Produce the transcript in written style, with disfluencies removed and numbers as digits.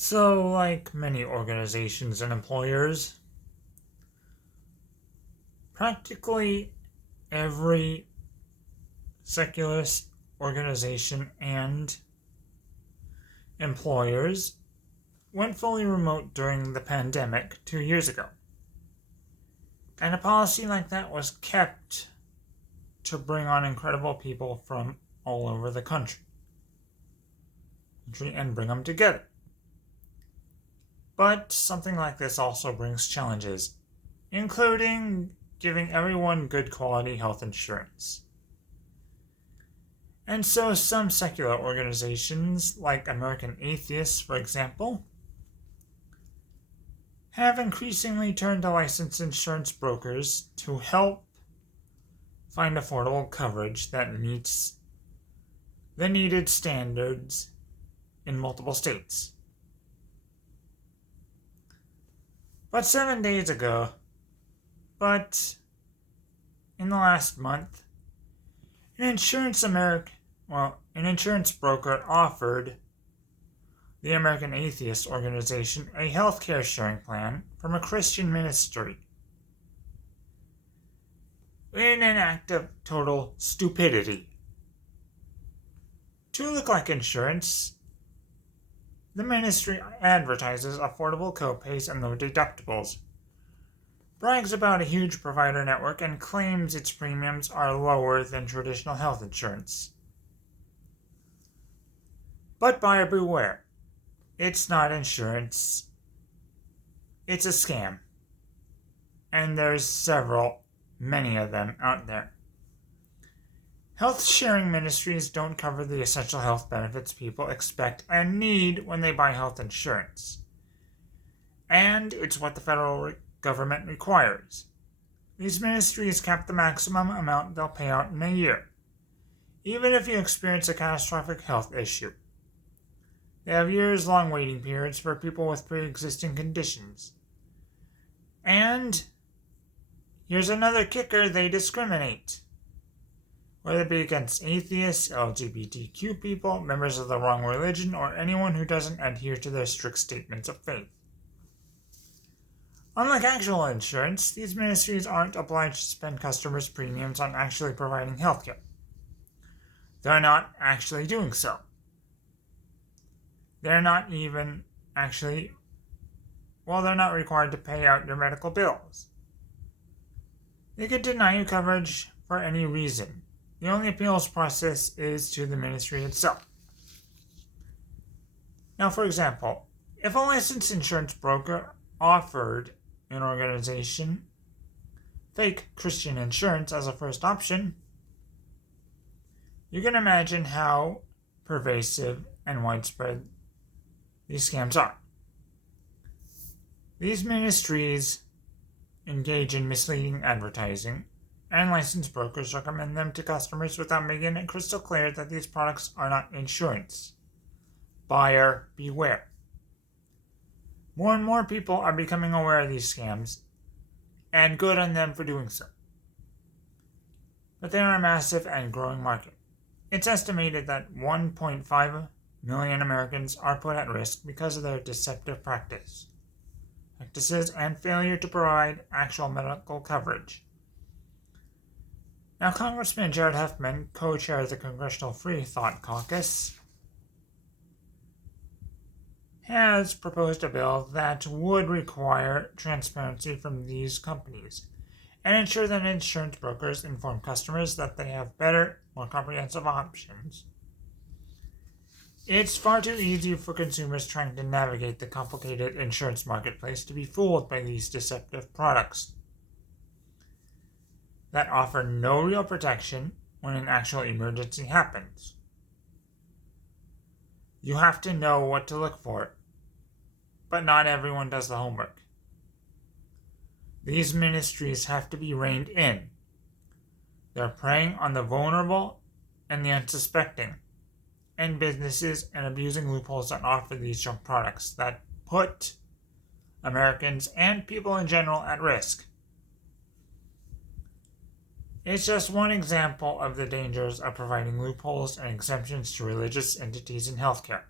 So, like many organizations and employers, practically every secularist organization and employers went fully remote during the pandemic 2 years ago. And a policy like that was kept to bring on incredible people from all over the country and bring them together. But something like this also brings challenges, including giving everyone good quality health insurance. And so some secular organizations, like American Atheists, for example, have increasingly turned to licensed insurance brokers to help find affordable coverage that meets the needed standards in multiple states. But 7 days ago, in the last month, an insurance broker offered the American Atheist organization a health-care sharing plan from a Christian ministry. In an act of total stupidity. To look like insurance, the ministry advertises affordable copays and low deductibles, brags about a huge provider network, and claims its premiums are lower than traditional health insurance. But buyer beware. It's not insurance. It's a scam. And there's many of them out there. Health-sharing ministries don't cover the essential health benefits people expect and need when they buy health insurance. And it's what the federal government requires. These ministries cap the maximum amount they'll pay out in a year, even if you experience a catastrophic health issue. They have years-long waiting periods for people with pre-existing conditions. And here's another kicker: they discriminate. Whether it be against atheists, LGBTQ people, members of the wrong religion, or anyone who doesn't adhere to their strict statements of faith. Unlike actual insurance, these ministries aren't obliged to spend customers' premiums on actually providing healthcare. They're not actually doing so. They're not required to pay out your medical bills. They could deny you coverage for any reason. The only appeals process is to the ministry itself. Now, for example, if a licensed insurance broker offered an organization fake Christian insurance as a first option, you can imagine how pervasive and widespread these scams are. These ministries engage in misleading advertising, and licensed brokers recommend them to customers without making it crystal clear that these products are not insurance. Buyer beware. More and more people are becoming aware of these scams, and good on them for doing so. But they are a massive and growing market. It's estimated that 1.5 million Americans are put at risk because of their deceptive practices and failure to provide actual medical coverage. Now, Congressman Jared Huffman, co-chair of the Congressional Free Thought Caucus, has proposed a bill that would require transparency from these companies and ensure that insurance brokers inform customers that they have better, more comprehensive options. It's far too easy for consumers trying to navigate the complicated insurance marketplace to be fooled by these deceptive products that offer no real protection when an actual emergency happens. You have to know what to look for, but not everyone does the homework. These ministries have to be reined in. They're preying on the vulnerable and the unsuspecting, and businesses and abusing loopholes that offer these junk products that put Americans and people in general at risk. It's just one example of the dangers of providing loopholes and exemptions to religious entities in healthcare.